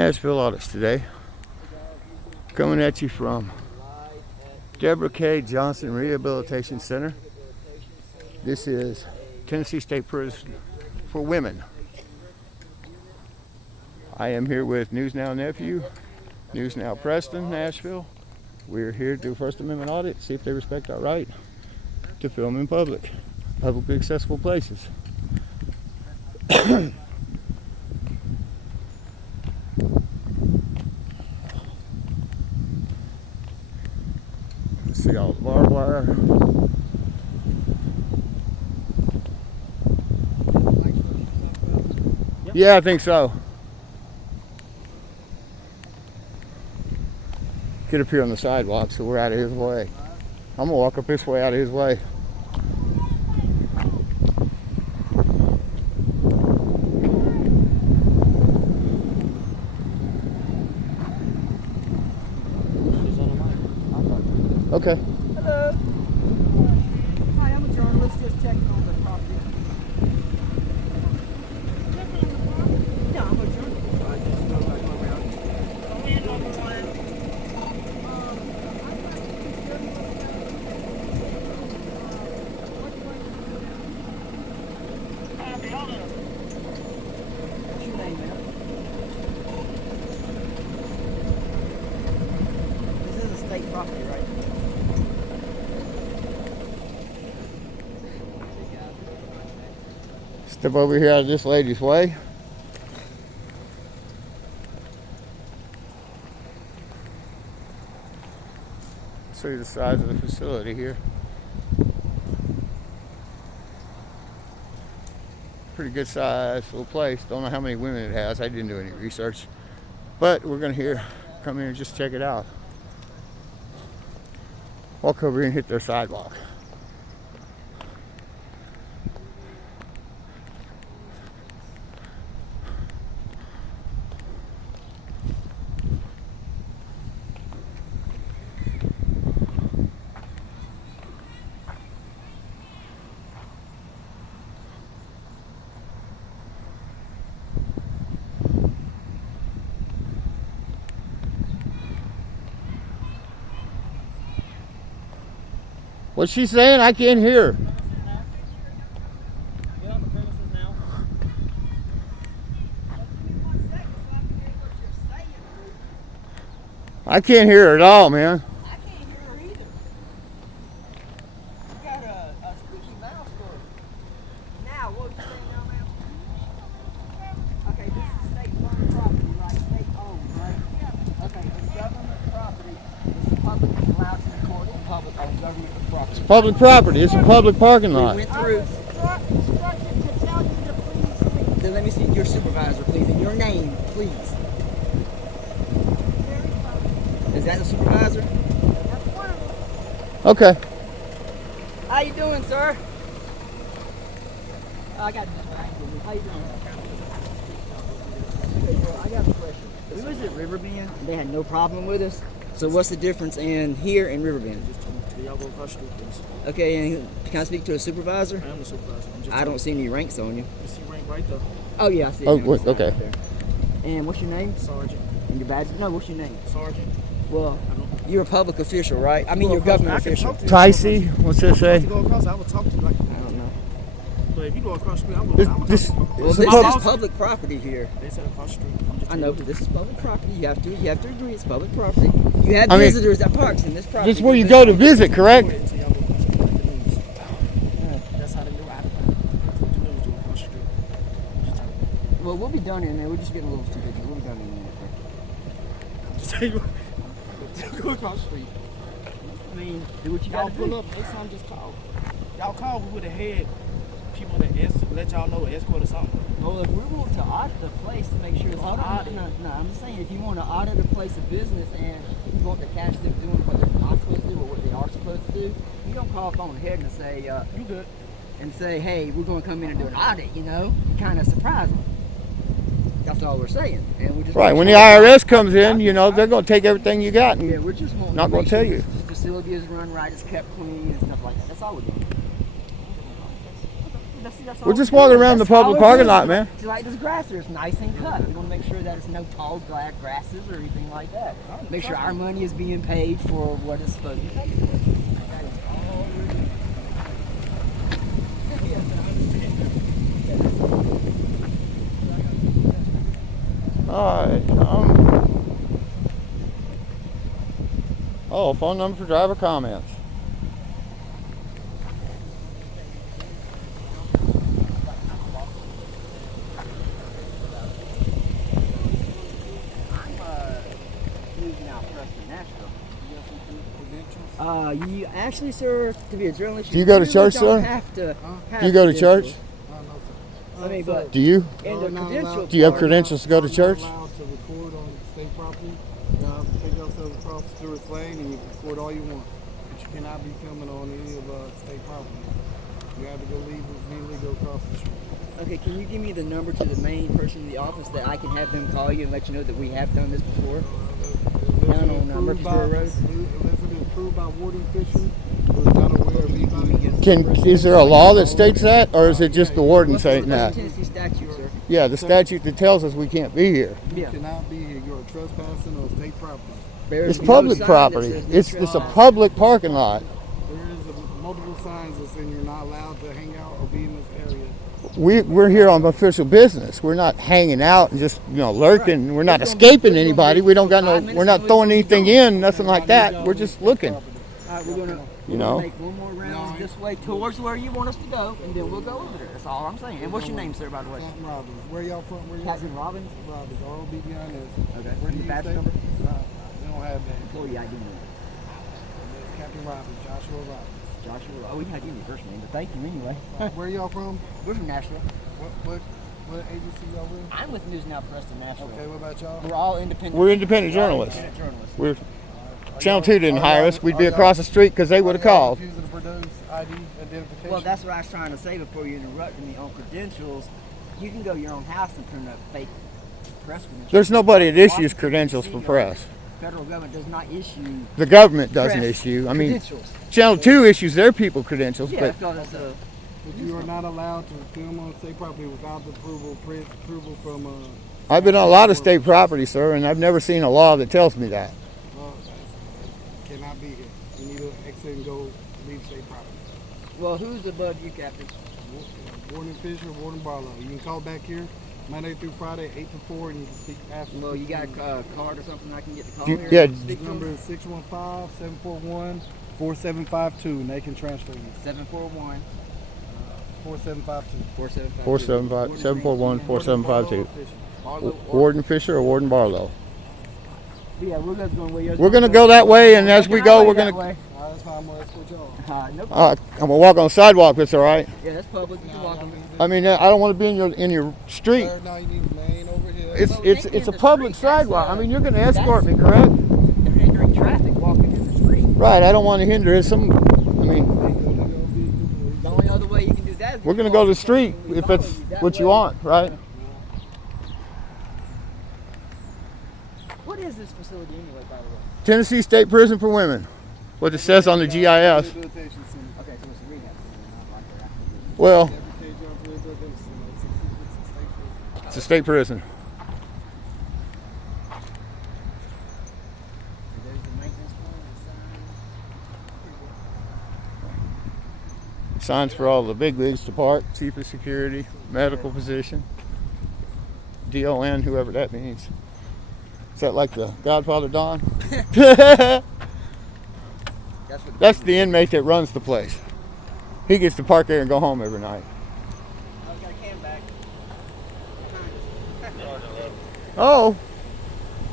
Nashville audits today. Coming at you from Deborah K. Johnson Rehabilitation Center. This is Tennessee State Prison for Women. I am here with News Now Nephew, News Now Preston, Nashville. We're here to do a First Amendment audit, see if they respect our right to film in publicly accessible places. See all the barbed wire. Yeah, I think so. Get up here on the sidewalk so we're out of his way. I'm gonna walk up this way out of his way. Okay. Hello. Hi, I'm a journalist just checking on the property. Yeah, I'm a journalist. I just go back around. Come in, number one. What's your name, ma'am? This is a state property, right? Step over here out of this lady's way. See the size of the facility here. Pretty good size little place. Don't know how many women it has. I didn't do any research. But we're gonna come here and just check it out. Walk over here and hit their sidewalk. What's she saying? I can't hear. Get on the premises now. I can't hear her at all, man. I can't hear her either. You got a squeaky mouse for now. What are you saying now, ma'am? Okay, this is state-owned property, right? State-owned, right? Yeah. Okay, it's government property. It's public allowed to record in public on government property. It's public property. It's a public parking lot. We went through. Instructed to tell you to please leave. Then let me see your supervisor, please, and your name, please. Is that the supervisor? That's one of them. Okay. How you doing, sir? I got this back with me. How you doing? Okay, well, I got a question. We was at Riverbend, and they had no problem with us. So what's the difference in here and Riverbend? Y'all go across the street, please. Okay, and can I speak to a supervisor? I am the supervisor. I don't see any ranks on you. You see rank right there. Oh yeah, I see. Oh, it. what? Okay. Right there. And what's your name? Sergeant. And your badge? No, what's your name? Sergeant. Well, you're a public official, right? I mean, you're a government official. Ticey, what's this say? If you go across, I would talk to you like I don't know. But if you go across the street, I would This, talk this, to you. Well, it's this a pub- is public property here. They said across the street. I know, but this is public property. You have to agree it's public property. You have I mean, visitors that parks in this property. this is where you go to visit, correct? Wait until y'all go across the street like the news. That's how they do it. That's what the news do across the street. Well, we'll be done in there. We're just getting a little too busy. We'll be done in there. Just tell you what. Go across the street. I mean, do what you Y'all got to pull do. up. Next time, just call. Y'all call. We would have had people that let y'all know escort or something. Well, if we want to audit the place to make sure it's Audit. No, I'm just saying, if you want to audit a place of business and you want to catch them doing what they're not supposed to do or what they are supposed to do, you don't call up on ahead and say, You good? and say, hey, we're going to come in and do an audit, you know? You kind of surprise them. That's all we're saying. And we just Right. When the IRS comes in, you know, they're going to take everything you got yeah, and we're just wanting not to going make to tell sure you. the facility is run right, it's kept clean and stuff like that. That's all we're doing. that's all We're just we're walking doing. around the That's all public we're parking doing. lot, man. Just like this grass here, it's nice and cut. We want to make sure that it's no tall grasses or anything like that. Make sure our money is being paid for what it's supposed to be paid for. That is all we're doing. All right. Oh, phone number for driver comments. Moving out Preston, Nashville. You actually, sir, to be a journalist, Do you go to really church, don't sir? have to have Do you go to church? credentials. I mean, but Do you? in the credential Do you have part- credentials to go to church? You're not allowed to record on state property. You have to take yourself across Stewart's Lane and you can record all you want. But you cannot be filming on any of state property. You have to go immediately go across the street. Okay, can you give me the number to the main person in the office that I can have them call you and let you know that we have done this before? Down on Murfreesboro Road? Unless it is approved by Warden Fisher, was not aware of anybody. Is there a law that states that, or is it just the warden What's the saying that? Tennessee statute, sir? Yeah, the statute that tells us we can't be here. You Yeah. cannot be here. You're trespassing on state property. There's It's no public sign that property. says no It's a trespassing. public parking lot. There is multiple signs that saying you're not allowed to hang out or be in this area. We're here on official business. We're not hanging out and just lurking. We're not escaping anybody. We don't got no. We're not throwing anything in, nothing like that. We're just looking. All right, we're gonna You know? make one more round this way towards where you want us to go, and then we'll go over there. That's all I'm saying. And what's your name, sir, by the way? Captain Robbins. Where y'all from? Where y'all Captain Robbins. Robbins. R-O-B-B-I-N-S. Okay. Where do The you badge stay? number? We don't have that. Employee ID number. Captain Robbins. Joshua Robbins. Joshua. Oh, we had you in your first name, but thank you anyway. Where y'all from? We're from Nashville. What agency y'all with? I'm with News Now Preston, Nashville. Okay, what about y'all? We're all independent. We're independent journalists. Independent journalists. We're Channel 2 didn't hire us. We'd be across the street because they would have called. Refusing to produce ID identification. Well, that's what I was trying to say before you interrupted me on credentials. You can go to your own house and print up fake press credentials. There's nobody that issues credentials for press. Federal government does not issue The government doesn't press issue. I mean, credentials. Channel 2 issues their people credentials, Yeah, but because But you are not allowed to film on state property without the approval from I've been on a lot of state property, sir, and I've never seen a law that tells me that. cannot be here. You need to exit and go leave state property. well, who's above you, Captain? Warden Fisher, Warden Barlow. You can call back here Monday through Friday, 8 to 4, and you can speak after. Well, you got a card or something I can get the call You- here? yeah. and speak to Number them? is 615-741-4752, and they can transfer you. 741 4752. 4752. 741-4752. Barlow or Warden Fisher or Warden Barlow. Yeah, we're just going where We're gonna go that way, and as we go, we're gonna. Way. That's fine. I'm gonna escort y'all. No problem. I'm gonna walk on the sidewalk. That's all right. Yeah, that's public. You can walk on. I mean, I don't want to be in your street. No, you need main over here. It's a public sidewalk. I mean, you're gonna escort me, correct? They're hindering traffic walking in the street. Right. I don't want to hinder it. I mean, The only other way you can do that is we're gonna go to the street if it's what you want, right? What is this facility anyway, by the way? Tennessee State Prison for Women. What it says on the GIS. Rehabilitation center. Okay, so it's a rehab center, not like that. Well, Every cage y'all to rehabilitation center. It's a state prison. it's a state prison. There's the maintenance point, the sign. Signs for all the big leagues to park, chief of security, medical position, DON, whoever that means. Is that like the Godfather Don? That's what That's the inmate that runs the place. He gets to park there and go home every night. I've got a can back. Oh,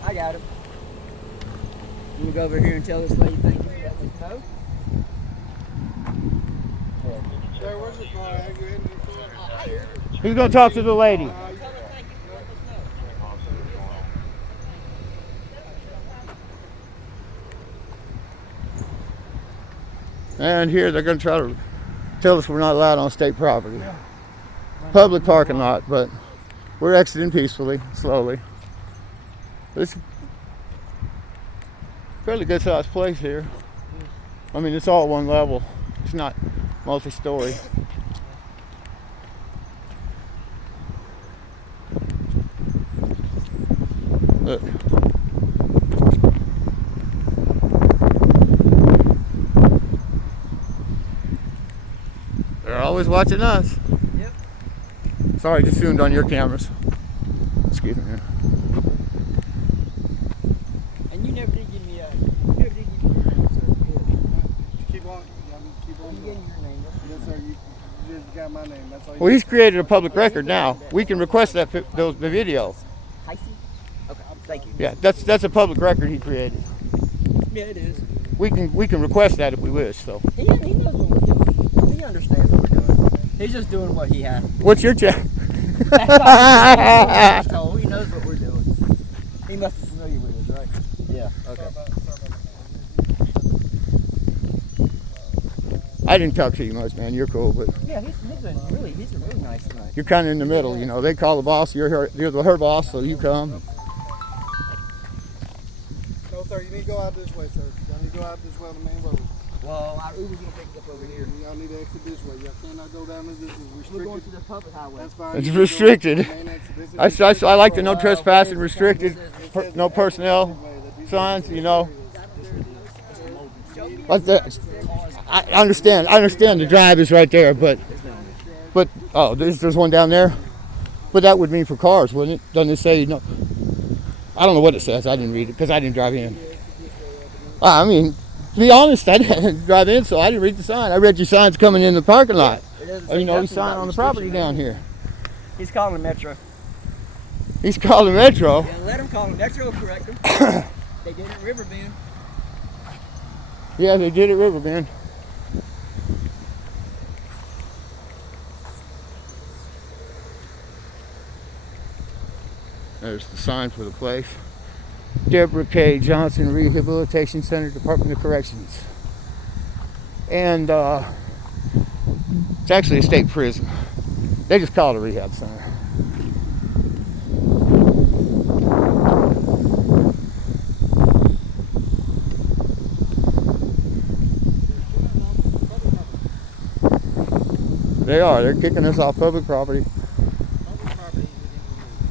I got him. You go over here and tell this lady thank you for that no? Sir, where's your car? Have you in your car? he's gonna talk to the lady. And here they're gonna try to tell us we're not allowed on state property. Public parking lot, but we're exiting peacefully, slowly. It's a fairly good sized place here. I mean, it's all one level. It's not multi-story. Look. They're always watching us. Yep. Sorry, just zoomed on your cameras. Excuse me. And you never did give me your name, sir. Keep on. Keep on. You gave me your name. Yes, sir. You just got my name. That's all you Well, he's created a public record now. We can request that the video. Ticey? Okay, thank you. Yeah, that's a public record he created. Yeah, it is. We can request that if we wish. So, He knows what we're doing. He understands what we're doing. He's just doing what he has. what's your check? That's all he's told. He knows what we're doing. He must be familiar with us, right? Yeah. Okay. I didn't talk to you much, man. You're cool, but Yeah, he's been really nice tonight. you're kind of in the middle. You know, they call the boss. You're her boss, so you come. No, sir. You need to go out this way, sir. Y'all need to go out this way on the main road. Well, our Uber's gonna pick us up over here. Y'all need to exit this way. Y'all cannot go down this. This is restricted. We're going to the public highway. That's fine. It's You can go restricted. to the main exit. This is I like the no trespassing, restricted, no personnel signs. You know, like that. I understand. I understand the drive is right there, but oh, there's one down there. But that would mean for cars, wouldn't it? Doesn't it say no? I don't know what it says. I didn't read it because I didn't drive in. I mean, to be honest, I didn't drive in, so I didn't read the sign. I read your signs coming in the parking lot. You know, he's sign on the property down here. He's calling Metro. He's calling Metro. Yeah, let him call him. Metro will correct him. They did it at Riverbend. Yeah, they did at Riverbend. There's the sign for the place. Deborah K. Johnson Rehabilitation Center, Department of Corrections. And it's actually a state prison. They just call it a rehab center. They are. They're kicking us off public property.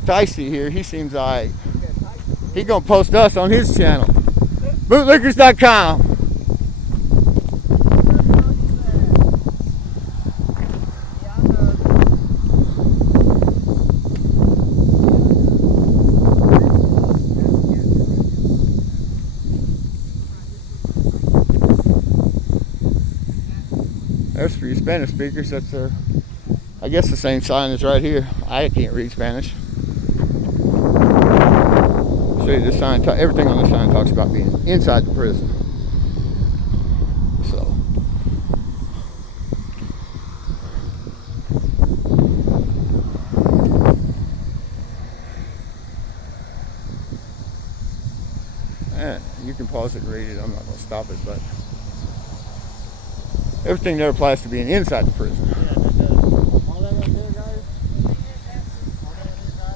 Ticey here, he seems like he's gonna post us on his channel. Bootlickers.com. There's for your Spanish speakers. That's their, I guess the same sign is right here. I can't read Spanish. Show you this sign. Everything on the sign talks about being inside the prison. So, you can pause it and read it. I'm not going to stop it, but everything there applies to being inside the prison. All that right there, guys. All that right there, guys,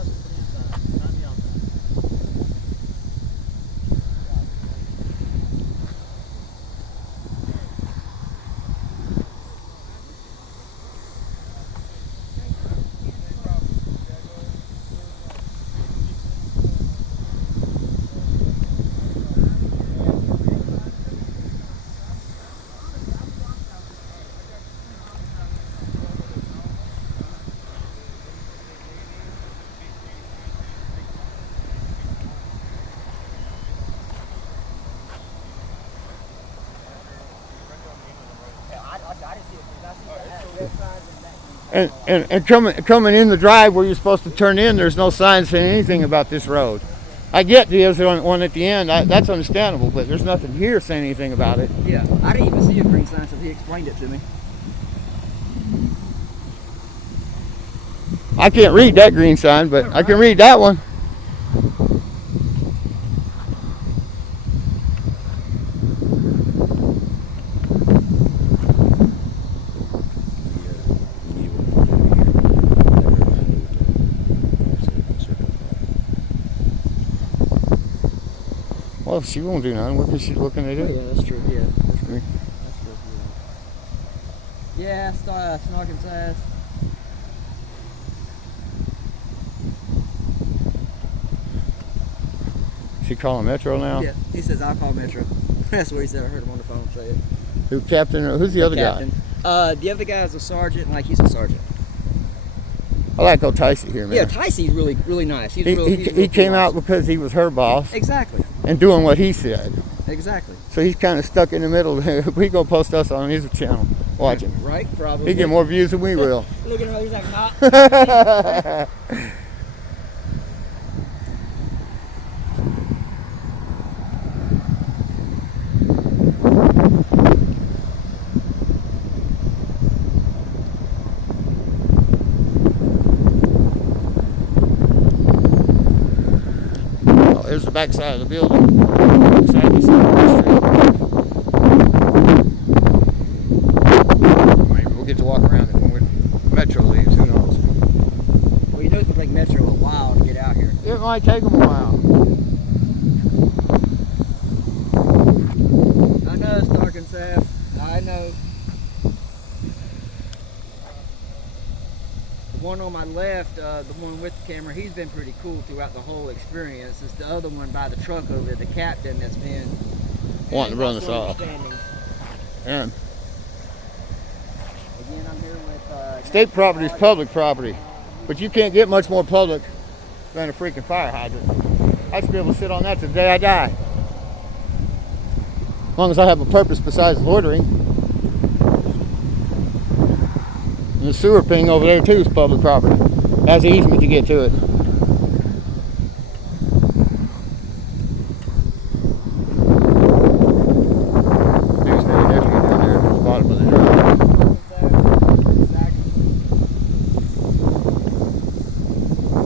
is inside, not the outside. And coming in the drive where you're supposed to turn in, there's no signs saying anything about this road. I get the other one at the end. That's understandable, but there's nothing here saying anything about it. Yeah, I didn't even see a green sign until he explained it to me. I can't read that green sign, but I can read that one. Well, she won't do nothing. What can they do? Yeah, that's true. Yeah, that's true. That's true. Yeah, Snarkin's ass. Is he calling Metro now? Yeah, he says I'll call Metro. That's what he said. I heard him on the phone say it. Who, Captain, or who's the other Captain. guy? The other guy is a sergeant, like he's a sergeant. I like old Ticey here, man. Yeah, Ticey's really nice. He's He, real, he, he's he real came cool out guy. because he was her boss Exactly. and doing what he said. Exactly. So he's kind of stuck in the middle. We gonna post us on his channel. Watch him. Right? Probably. He get more views than we will. Look at him. He's like, not. Oh, here's the back side of the building. Side side of the street. Maybe we'll get to walk around it when Metro leaves. Who knows? Well, you know it's going to take Metro a while to get out here. It might take them a while. I know it's dark and fast. I know. The one on my left, the one with the camera, he's been pretty cool throughout the whole experience. It's the other one by the truck over there, the captain, that's been Wanting to run us off. understanding. And Again, I'm here with state property is public property, but you can't get much more public than a freaking fire hydrant. I should be able to sit on that to the day I die. As long as I have a purpose besides loitering. And the sewer ping over there too is public property. Has an easement to get to it. There's no nephew down there at the bottom of the drive.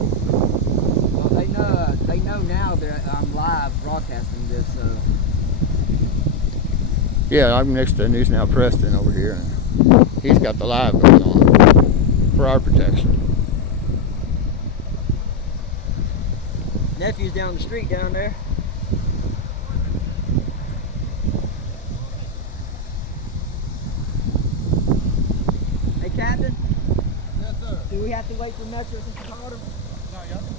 Well, they know now that I'm live broadcasting this, so Yeah, I'm next to News Now Preston over here, and he's got the live going on for our protection. nephew's down the street down there. Hey, Captain, Yes, sir. do we have to wait for Metro since you called him? No, y'all can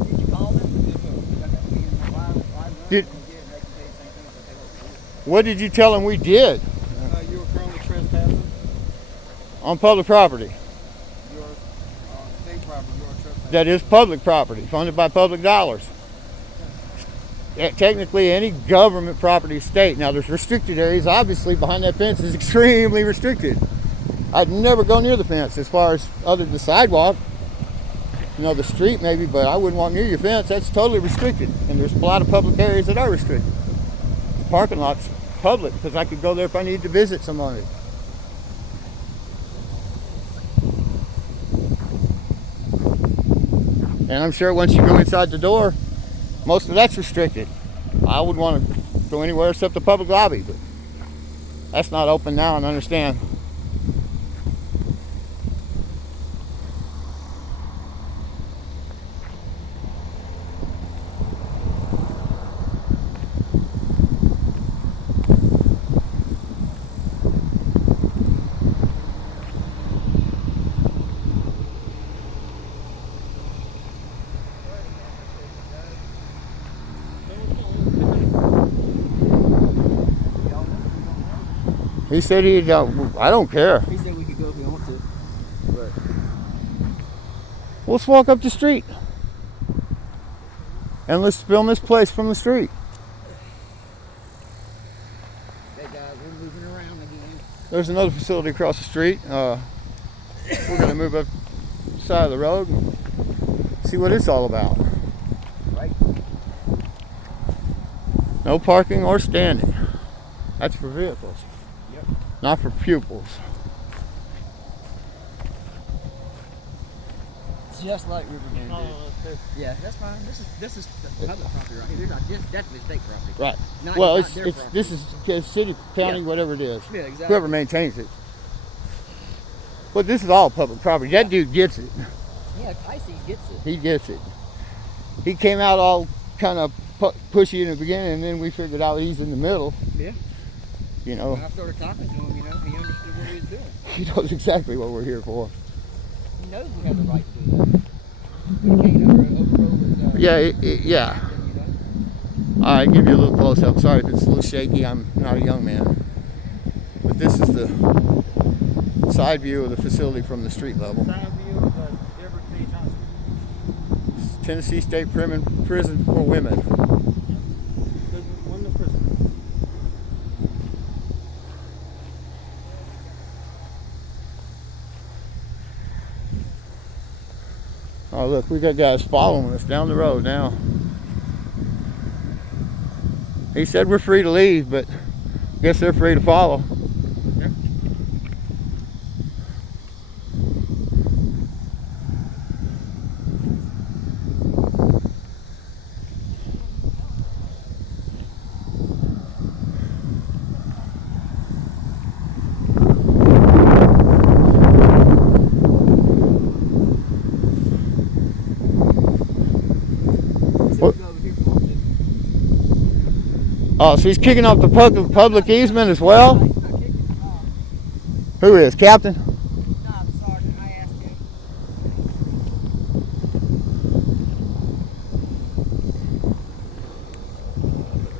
leave. Did you call them? Yes, sir. Did- What did you tell him we did You were currently trespassing. on public property? You're state property. You're trespassing. That is public property, funded by public dollars. Technically, any government property is state. Now, there's restricted areas. Obviously, behind that fence is extremely restricted. I'd never go near the fence as far as other than the sidewalk. You know, the street maybe, but I wouldn't walk near your fence. That's totally restricted. And there's a lot of public areas that are restricted. The parking lot's public because I could go there if I needed to visit somebody. And I'm sure once you go inside the door, most of that's restricted. I would want to go anywhere except the public lobby, but that's not open now, and I understand. He said he don't. I don't care. He said we could go if we want to. But Let's walk up the street and let's film this place from the street. hey guys, we're moving around again. There's another facility across the street. We're gonna move up the side of the road and see what it's all about. Right? No parking or standing. That's for vehicles, Yep. not for pupils. Just like Riverman did. Yeah, that's fine. This is the public property right here. This is definitely state property. Right. Not- Well, not it's their property. this is city, county, Yeah. whatever it is. Yeah, exactly. Whoever maintains it. But this is all public property. That dude gets it. Yeah, Ticey gets it. He gets it. He came out all kind of pushy in the beginning, and then we figured out he's in the middle. Yeah. You know, When I started talking to him, he understood what he was doing. he knows exactly what we're here for. He knows we have the right to do that. We can't overrule his Yeah, yeah. captain, Alright, give you a little close up. Sorry if it's a little shaky. I'm not a young man. But this is the side view of the facility from the street level. Side view of the Deborah K. Johnson. Tennessee State Prison for Women. Women's prison. Oh look, we got guys following us down the road now. He said we're free to leave, but I guess they're free to follow. Yeah. Oh, so he's kicking off the public easement as well? Who is? Captain? No, Sergeant, I asked him.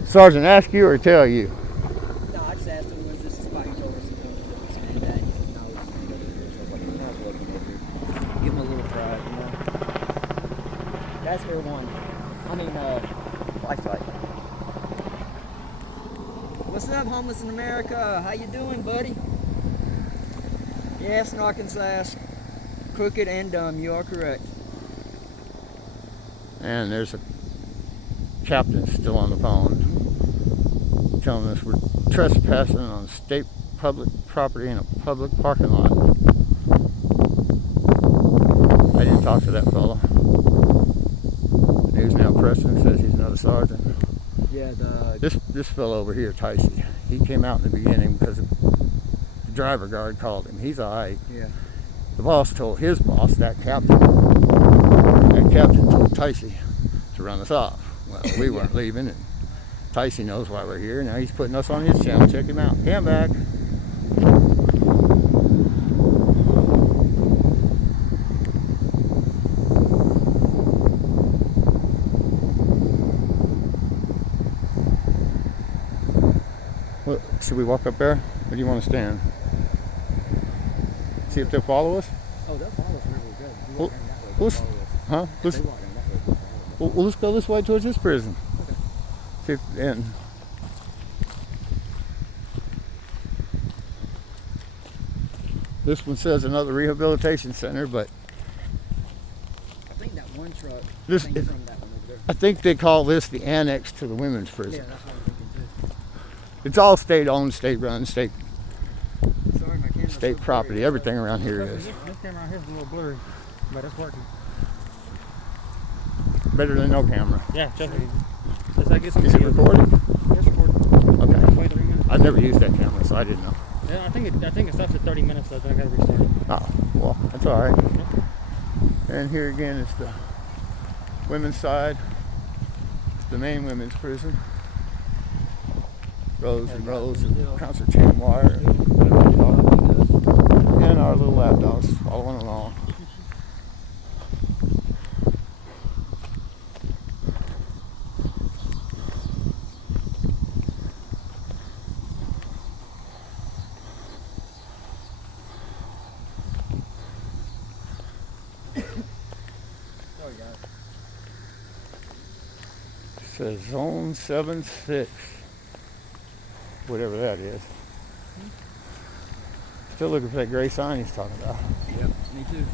Sergeant ask you or tell you? No, I just asked him, was this the spot he told us to come to expand that? He said, no, we're just going to go to here. So I was like, no, I'm looking over here. Give him a little pride, you know? That's Air One. I mean, Lifelike. What's up, homeless in America? How you doing, buddy? Yes, in Arkansas. Crooked and dumb, you are correct. And there's a captain still on the phone telling us we're trespassing on state public property in a public parking lot. I didn't talk to that fellow. The news now Preston says he's another sergeant. Yeah, This fellow over here, Ticey, he came out in the beginning because the driver guard called him. He's alright. yeah. The boss told his boss, that captain told Ticey to run us off. Well, we weren't leaving, and Ticey knows why we're here. Now he's putting us on his channel. Check him out. Come back. Well, should we walk up there, or do you want to stand? See if they'll follow us? Oh, they'll follow us really good. If you walk Well, in that way, well, they'll follow us. Huh? If Let's, they walk in that way, they'll follow us. well, let's go this way towards this prison. Okay. See if, and this one says another rehabilitation center, but I think that one truck This came is- from that one over there. I think they call this the annex to the women's Yeah, prison. that's what I'm thinking too. It's all state-owned, state-run, Sorry, my camera's state so property. blurry. Everything around here is This camera out here is a little blurry, but it's working. better than no camera. Yeah, trust me. As I get some Is it video- recording? It's recording. Okay. 23 minutes. I've never used that camera, so I didn't know. Yeah, I think it stops at 30 minutes, so then I gotta restart it. Oh, well, that's all right. And here again is the women's side, the main women's prison. Rows and rows of concertina wire, and our little lap dogs following along. Sorry, guys. Says zone 7-6, whatever that is. Still looking for that gray sign he's talking about. Yep, me too.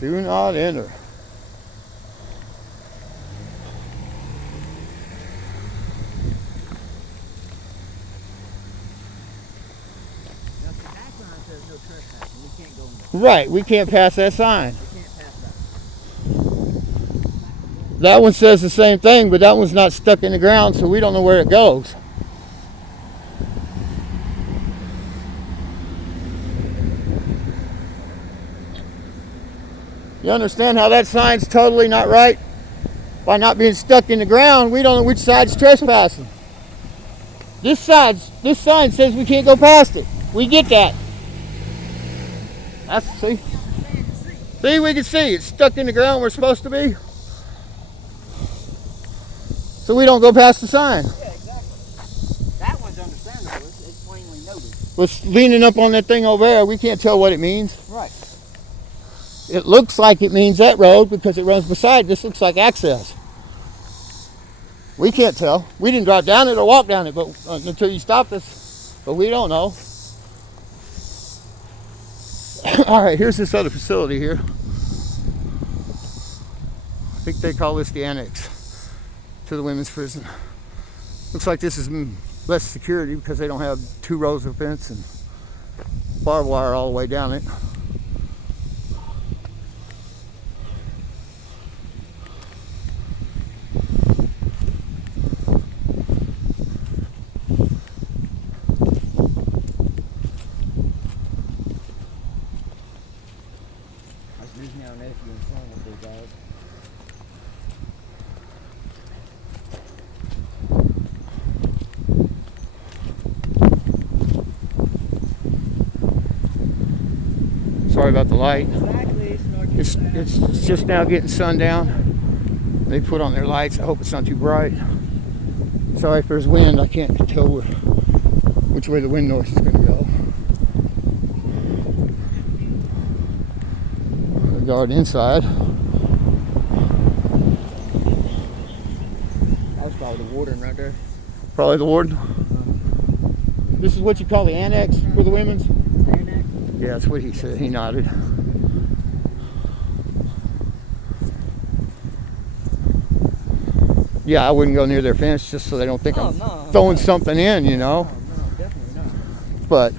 Do not enter. Now, see, that sign says no trespassing. We can't go in there. Right, we can't pass that sign. We can't pass that. That one says the same thing, but that one's not stuck in the ground, so we don't know where it goes. You understand how that sign's totally not right? By not being stuck in the ground, we don't know which side's trespassing. This sign says we can't go past it. We get that. See? See, we can see it's stuck in the ground where it's supposed to be. So we don't go past the sign. Yeah, exactly. That one's understandable. It's plainly noted. What's leaning up on that thing over there, we can't tell what it means. Right. It looks like it means that road because it runs beside. This looks like access. We can't tell. We didn't drive down it or walk down it, but until you stopped us. But we don't know. All right, here's this other facility here. I think they call this the annex to the women's prison. Looks like this is less security because they don't have 2 rows of fence and barbed wire all the way down it. Our nephew and son with these guys. Sorry about the light. Exactly. It's just now getting sundown. They put on their lights. I hope it's not too bright. Sorry if there's wind. I can't tell which way the wind north is going to go. The guard inside. That's probably the warden right there. Probably the warden. This is what you call the annex for the women's? Annex? Yeah, that's what he said. He nodded. Yeah, I wouldn't go near their fence just so they don't think I'm throwing something in, you know. No, definitely not. But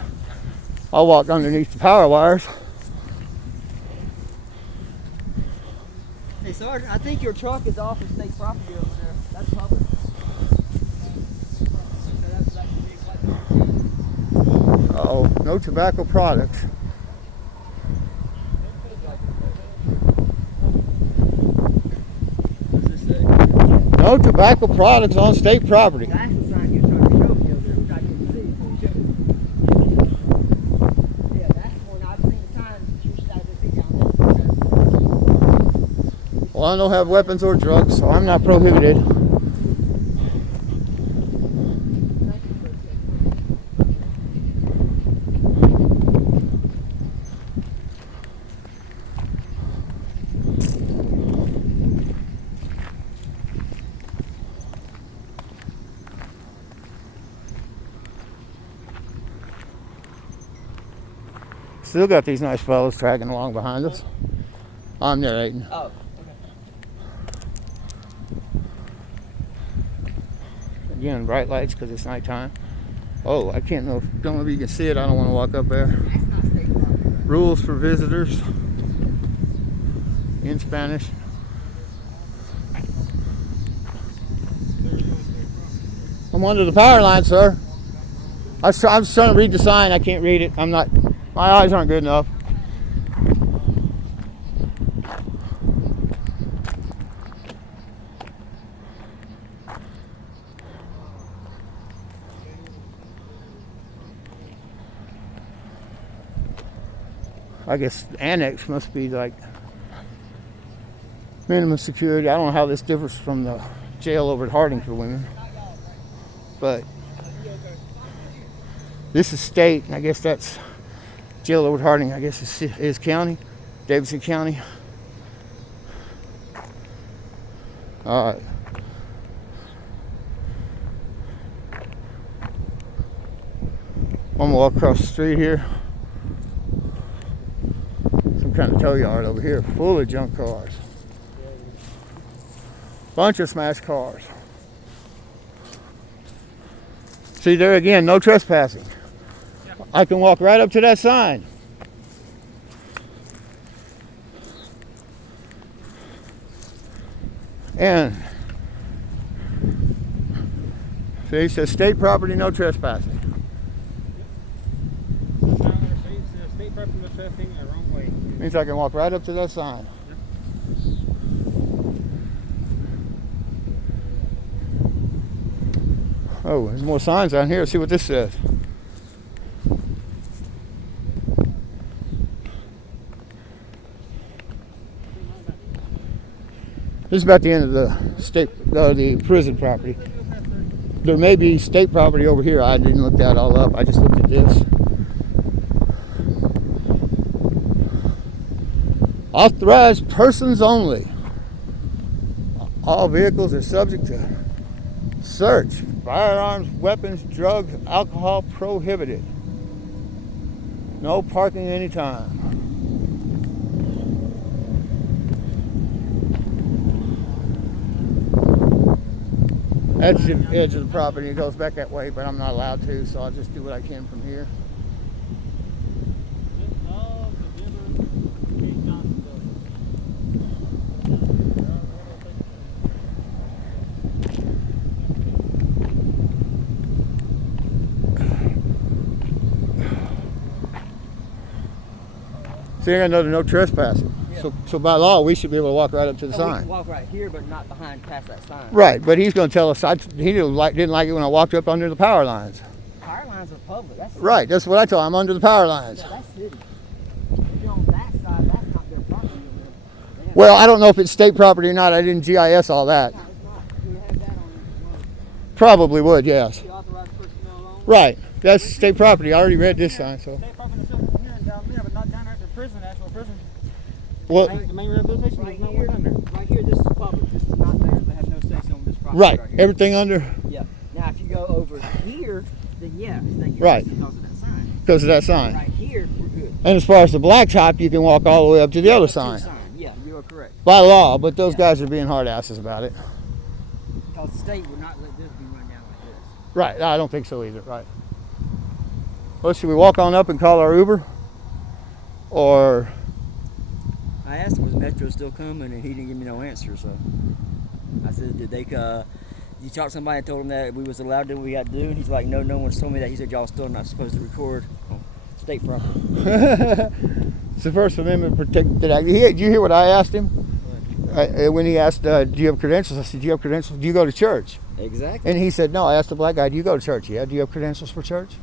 I'll walk underneath the power wires. Hey, Sergeant, I think your truck is off of state property over there. That's public. Uh-oh, no tobacco products. What's this say? No tobacco products on state property. That's the sign you're trying to show me over there, which I couldn't see before you showed me. Yeah, that's the one. I've seen the signs that you should have to see down there. Well, I don't have weapons or drugs, so I'm not prohibited. Still got these nice fellas dragging along behind us. I'm narrating. Oh, okay. Again, bright lights because it's nighttime. Oh, I don't know if you can see it. I don't want to walk up there. That's not state property. Rules for visitors in Spanish. I'm under the power line, sir. I was trying to read the sign. I can't read it. My eyes aren't good enough. I guess annex must be like minimum security. I don't know how this differs from the jail over at Harding for women, but this is state, and I guess that's jail over at Harding. I guess is county, Davidson County. All right. I'm gonna walk across the street here. Some kind of tow yard over here full of junk cars. Bunch of smashed cars. See there again, no trespassing. I can walk right up to that sign. And see, it says state property, no trespassing. State property, no trespassing, the wrong way. Means I can walk right up to that sign. Oh, there's more signs down here. Let's see what this says. This is about the end of the prison property. There may be state property over here. I didn't look that all up. I just looked at this. Authorized persons only. All vehicles are subject to search. Firearms, weapons, drugs, alcohol prohibited. No parking anytime. That's the edge of the property. It goes back that way, but I'm not allowed to, so I'll just do what I can from here. See, I got another no trespassing. Yeah. So by law, we should be able to walk right up to the We sign. can walk right here, but not behind past that sign. Right, but he's going to tell us. He didn't like it when I walked up under the power lines. Power lines are public. That's Right, that's what I told him. I'm under the power lines. Yeah, that's city. If you're on that side, that's not their property. They have- Well, I don't know if it's state property or not. I didn't GIS all that. No, it's not. Do we have that on one? Probably would, yes. The authorized personnel alone? Right, that's state property. I already read this sign, so. State property is over here and down there, but not down there at the prison, actual prison. Well, The main rehabilitation, Right there's no here, one down there. right here, this is public. This is not theirs. They have no say on this property. right, here. everything under, Yeah. Now, if you go over here, then yeah, they get Right. this because of that sign. because of that sign. Right here, we're good. And as far as the blacktop, you can walk all the way up to the other To the sign. Yeah, you are correct. By law, but those Yeah. guys are being hard asses about it. Because the state would not let this be run down like this. Right, I don't think so either, right. Well, should we walk on up and call our Uber? Or, I asked him, was Metro still coming, and he didn't give me no answer, so. I said, did they, you talk to somebody and told him that we was allowed to do what we had to do? And he's like, no, no one's told me that. He said, y'all still not supposed to record on state property. it's the First Amendment protected act. Did you hear what I asked him? When he asked, do you have credentials? I said, do you have credentials? Do you go to church? Exactly. And he said, no. I asked the black guy, do you go to church? Yeah. Do you have credentials for church?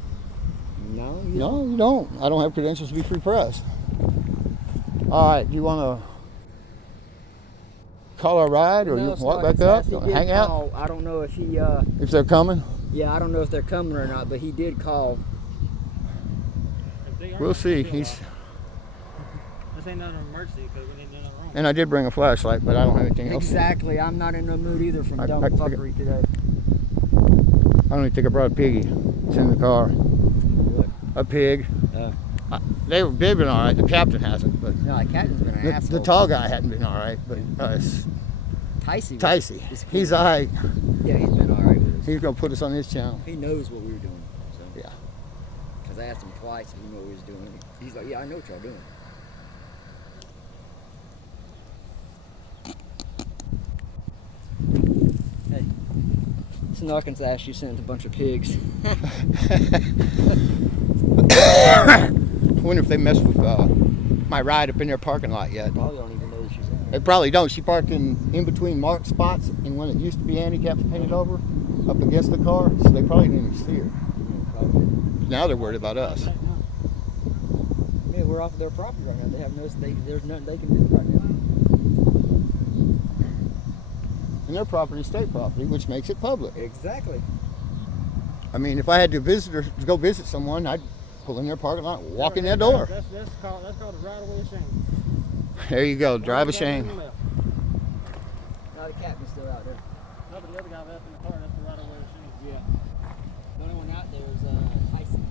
No, No, you don't. I don't have credentials to be free press. All right, do you want to call our ride, or you walk back up, hang out? I don't know if he, If they're coming, yeah, I don't know if they're coming or not, but he did call. we'll see. He's, This ain't not an emergency because we didn't do nothing wrong. and I did bring a flashlight, but I don't have anything else. Exactly. I'm not in no mood either from dumb I- fuckery today. I don't even think I brought a piggy. It's in the car. What? A pig. They've been all right. The captain hasn't, but No, the captain's been an the asshole. tall guy hadn't been all right. But Ticey. Ticey, is cool. he's all right. Yeah, he's been all right with us. He's gonna put us on his channel. He knows what we were doing. So. Yeah. Because I asked him twice if he knew what we was doing. He's like, yeah, I know what y'all doing. Hey, Snuckins asked you sent a bunch of pigs. I wonder if they messed with my ride up in their parking lot yet. Probably don't even know that she's in They probably don't. She parked in between marked spots, and when it used to be handicapped painted over, up against the car, so they probably didn't even see her. Probably. Now they're worried about us. Yeah, we're off of their property right now. They have no, there's nothing they can do right now. And their property is state property, which makes it public. Exactly. I mean, if I had to go visit someone, I'd pull in their parking lot, walk in their door. That's called a right-of-way of shame. There you go. Drive a shame. No, the captain's still out there. No, but the other guy left in the car. That's the right-of-way of shame. Yeah. The only one out there is Tyson.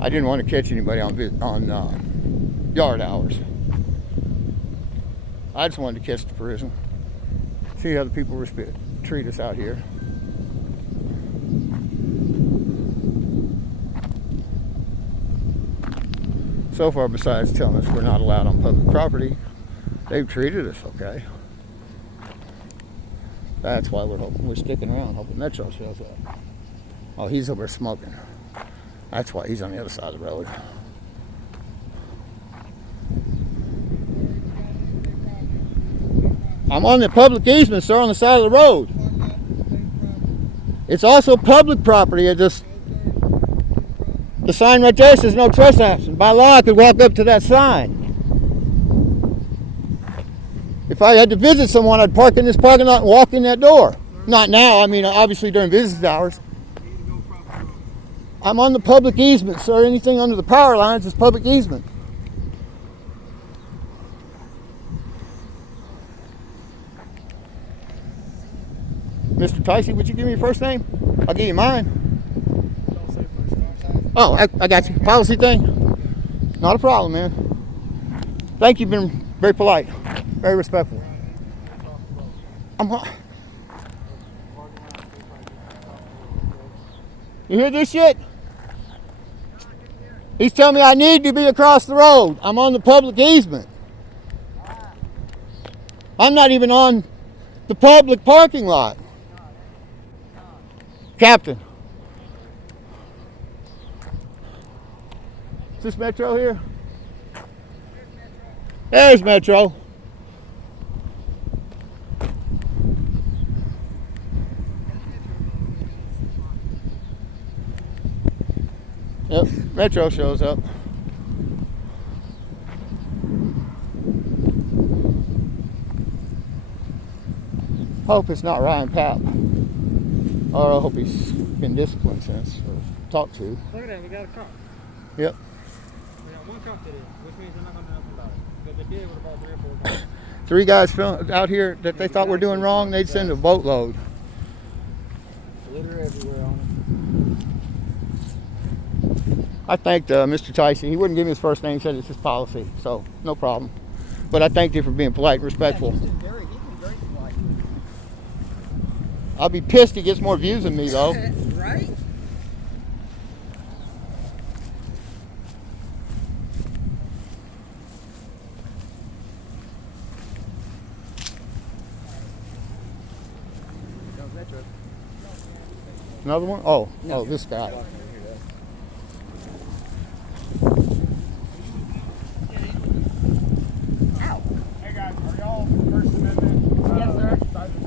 I didn't want to catch anybody on yard hours. I just wanted to catch the prison. See how the people treat us out here. So far, besides telling us we're not allowed on public property, they've treated us okay. That's why we're sticking around, hoping Metro shows up. Oh, he's over smoking. That's why he's on the other side of the road. I'm on the public easement, sir, on the side of the road. It's also public property. The sign right there says no trespassing. By law, I could walk up to that sign. If I had to visit someone, I'd park in this parking lot and walk in that door. Not now. I mean, obviously during business hours. I'm on the public easement, sir. Anything under the power lines is public easement. Mr. Ticey, would you give me your first name? I'll give you mine. Don't say first name. Oh, I got you. Policy thing? Not a problem, man. Thank you. You've been very polite, very respectful. You hear this shit? He's telling me I need to be across the road. I'm on the public easement. I'm not even on the public parking lot. Captain. Is this Metro here? There's Metro. Yep, Metro shows up. Hope it's not Ryan Papp. Or I hope he's been disciplined since, or talked to. Look at that, we got a cop. Yep. We got one cop today, which means they're not going to do nothing about it. Because they did with about 3 or 4 cops. 3 guys out here that they thought were doing wrong, they'd send a boatload. Litter everywhere on I thanked Mr. Tyson. He wouldn't give me his first name. He said it's his policy, so no problem. But I thanked him for being polite and respectful. He's been very polite. I'll be pissed he gets more views than me, though. Right? Another one? Oh, this guy. Hey guys, are y'all First Amendment? Yes, sir.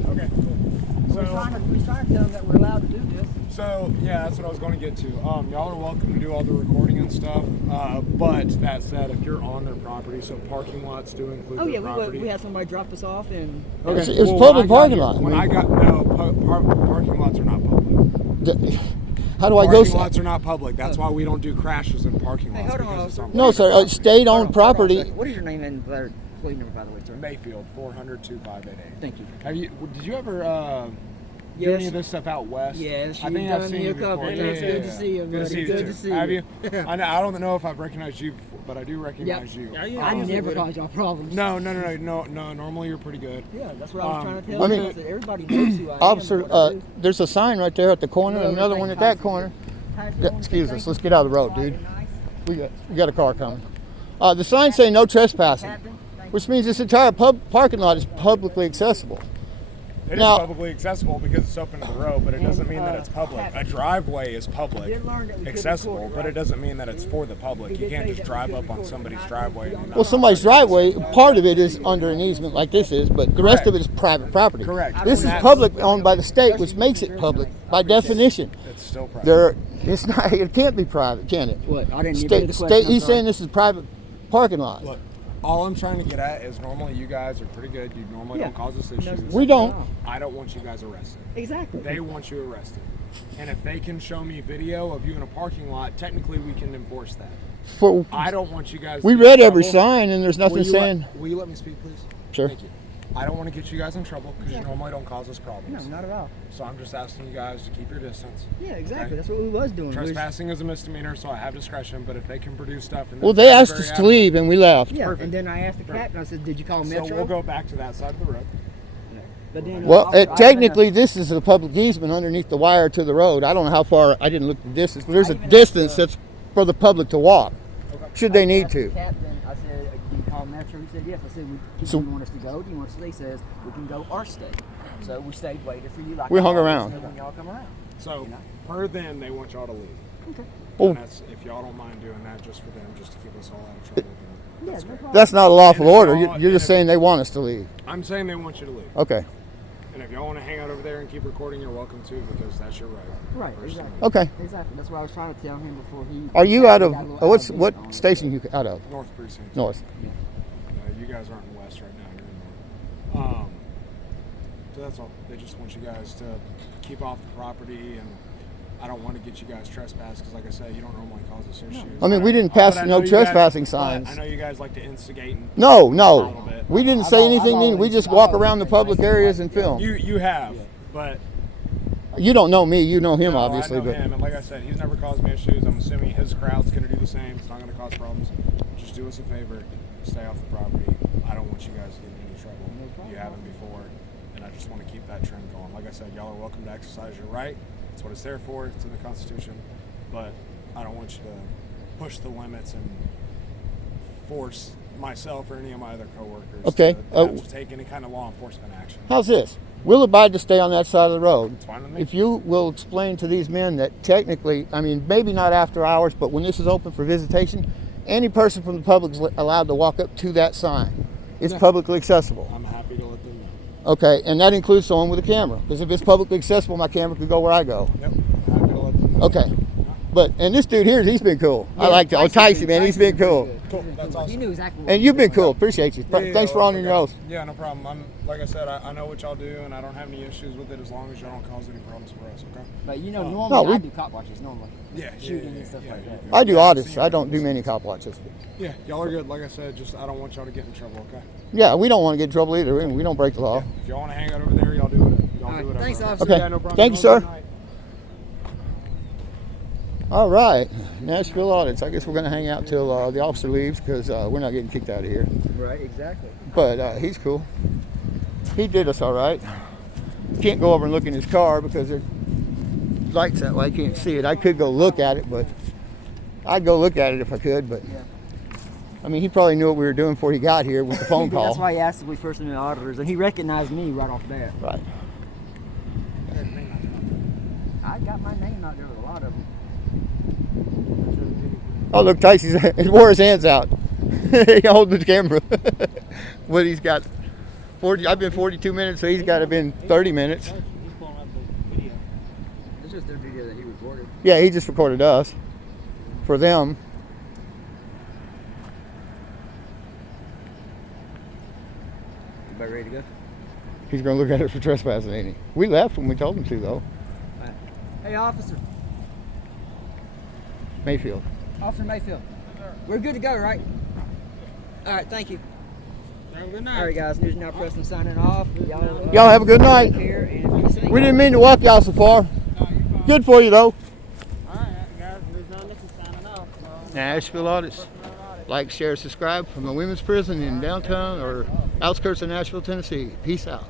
Okay, cool. We're trying to tell them that we're allowed to do this. So yeah, that's what I was going to get to. Y'all are welcome to do all the recording and stuff. But that said, if you're on their property, so parking lots do include Oh their yeah, property. we had somebody drop us off and. It's Well, public when I got parking here- lot. When I got parking lots are not public. How do I go? Parking lots are not public. That's why we don't do crashes in parking lots. Hey, hold on, because it's on No, sir. State-owned Hold on a property. second. What is your name and plate number, by the way, sir? Mayfield 400-2588. Thank you. Did you ever do Yes. any of this stuff out west? Yes, I you've think I've done seen me you a couple before. times. Good to see you, Good to buddy. see you Good too. to see Have you. you? I don't know if I've recognized you, but I do recognize you. I never cause y'all problems. No. Normally you're pretty good. Yeah, that's what I was trying to tell I you. mean, I said, everybody knows who I am. Officer, and what I do. there's a sign right there at the corner, and another one at that corner. Excuse us. Let's get out of the road, dude. We got a car coming. The sign saying no trespassing, which means this entire parking lot is publicly accessible. It Now- is publicly accessible because it's open to the road, but it doesn't mean that it's public. A driveway is public, accessible, but it doesn't mean that it's for the public. You can't just drive up on somebody's driveway. And Well, somebody's driveway, part of it is under an easement like this is, but the rest of it is private property. Correct. This is That's- public, owned by the state, which makes it public by definition. It's still private. It's not. It can't be private, can it? What? I didn't even hear the State. question. I'm He's sorry. saying this is private parking lot. Look, all I'm trying to get at is normally you guys are pretty good. You normally Yeah. don't cause us issues. We don't. I don't want you guys arrested. Exactly. They want you arrested. And if they can show me video of you in a parking lot, technically we can enforce that. For I don't want you guys to we get read in every trouble. sign, and there's nothing Will you saying. Will you let me speak, please? Sure. Thank you. I don't want to get you guys in trouble because you normally don't cause us No, problems. not at all. So I'm just asking you guys to keep your distance. Yeah, exactly. Okay. That's what we was doing. We was- Trespassing is a misdemeanor, so I have discretion. But if they can produce stuff, and Well, they're they asked very us to adamant- leave, and we left. Yeah, Perfect. and then I asked the captain. I said, "Did you call Metro?" So we'll go back to that side of the road. But then, Well, I technically, this is a public easement underneath the wire to the road. I don't know how far. I didn't look at the distance, but there's a distance that's for the public to walk, should they need asked the to. captain, I said, "Do you call Metro?" He said, "Yes." I said, "Do So- you want us to go? Do you want us to?" He says, "We can go or stay." So we stayed, waited for you. Like We hung I always around. do when y'all come around. So know? per them, they want y'all to leave. Okay. Oh. And that's, if y'all don't mind doing that just for them, just to keep us all out of trouble. then Yeah, that's no great. problem. That's not a lawful And it's order. all- You're just and if- saying they want us to leave. I'm saying they want you to leave. Okay. And if y'all want to hang out over there and keep recording, you're welcome to, because that's your right. Right, Personally. exactly. Okay. Exactly. That's what I was trying to tell him before he. Are you out of got a little what outbid on it. station you out of? North Precinct. North. You guys aren't in West right now. You're in North. So that's all. They just want you guys to keep off the property, and I don't want to get you guys trespassed because, like I said, you don't normally cause us issues. I mean, we didn't But pass I no know you trespassing guys, signs. I know you guys like to instigate. And No, a little no. bit. We didn't I've say al- anything I've mean. We always- just I've walk always around the been public nice. areas and film. You have, but You don't know me. You know him, no, obviously. I know But him, and like I said, he's never caused me issues. I'm assuming his crowd's going to do the same. It's not going to cause problems. Just do us a favor, stay off the property. I don't want you guys to get in any trouble. You haven't before, and I just want to keep that trend going. Like I said, y'all are welcome to exercise your right. That's what it's there for. It's in the Constitution. But I don't want you to push the limits and force myself or any of my other coworkers Okay, to have to take any kind of law enforcement action. how's this? We'll abide to stay on that side of the road. It's fine with me. If you will explain to these men that technically, I mean, maybe not after hours, but when this is open for visitation, any person from the public is allowed to walk up to that sign. It's Yeah. publicly accessible. I'm happy to let them know. Okay, and that includes someone with a camera. Because if it's publicly accessible, my camera could go where I go. Yep, I'm happy to let them know. Okay. But, and this dude here, he's been cool. I Yeah, like to, Ticey, man, he's been cool. Cool, that's awesome. He knew exactly what And he you've was been doing. cool. Appreciate you. Thanks for honoring your oath. Yeah, no problem. I'm like I said, I know what y'all do, and I don't have any issues with it as long as y'all don't cause any problems for us. Okay? But you know, No, normally we- I do cop watches normally. Yeah, Shooting and stuff like that. I do Yeah, audits. so I you're- don't do many cop watches. Yeah, y'all are good. Like I said, just I don't want y'all to get in trouble. Okay? Yeah, we don't want to get in trouble either. We don't break the law. If y'all want to hang out over there, y'all do it. Y'all All right, do whatever. thanks, officer. Okay. Yeah, no problem. Thank you, Have a sir. good night. All right, Nashville audits. I guess we're going to hang out till the officer leaves because we're not getting kicked out of here. Right, exactly. But he's cool. He did us all right. Can't go over and look in his car because there's lights that way. I can't see it. I could go look at it, but I'd go look at it if I could. But Yeah. I mean, he probably knew what we were doing before he got here with the phone call. That's why he asked if we first knew auditors, and he recognized me right off the bat. Right. I got my name out there with a lot of them. Oh, look, Ticey's he wore his hands out. He holding the camera. What he's got 40. I've been 42 minutes, so he's got to been 30 minutes. This is their video that he recorded. Yeah, he just recorded us for them. Everybody ready to go? He's going to look at it for trespassing, ain't he? We left when we told him to, though. Hey, officer. Mayfield. Officer Mayfield. We're good to go, right? All right, thank you. Have a good night. All right, guys. News Now Preston signing off. Y'all have a good night. Take care, and if you see We didn't mean to walk y'all so far. Good for you, though. Alright, guys. News Now signing off. Nashville Audits. Like, share, subscribe from the women's prison in downtown or outskirts of Nashville, Tennessee. Peace out.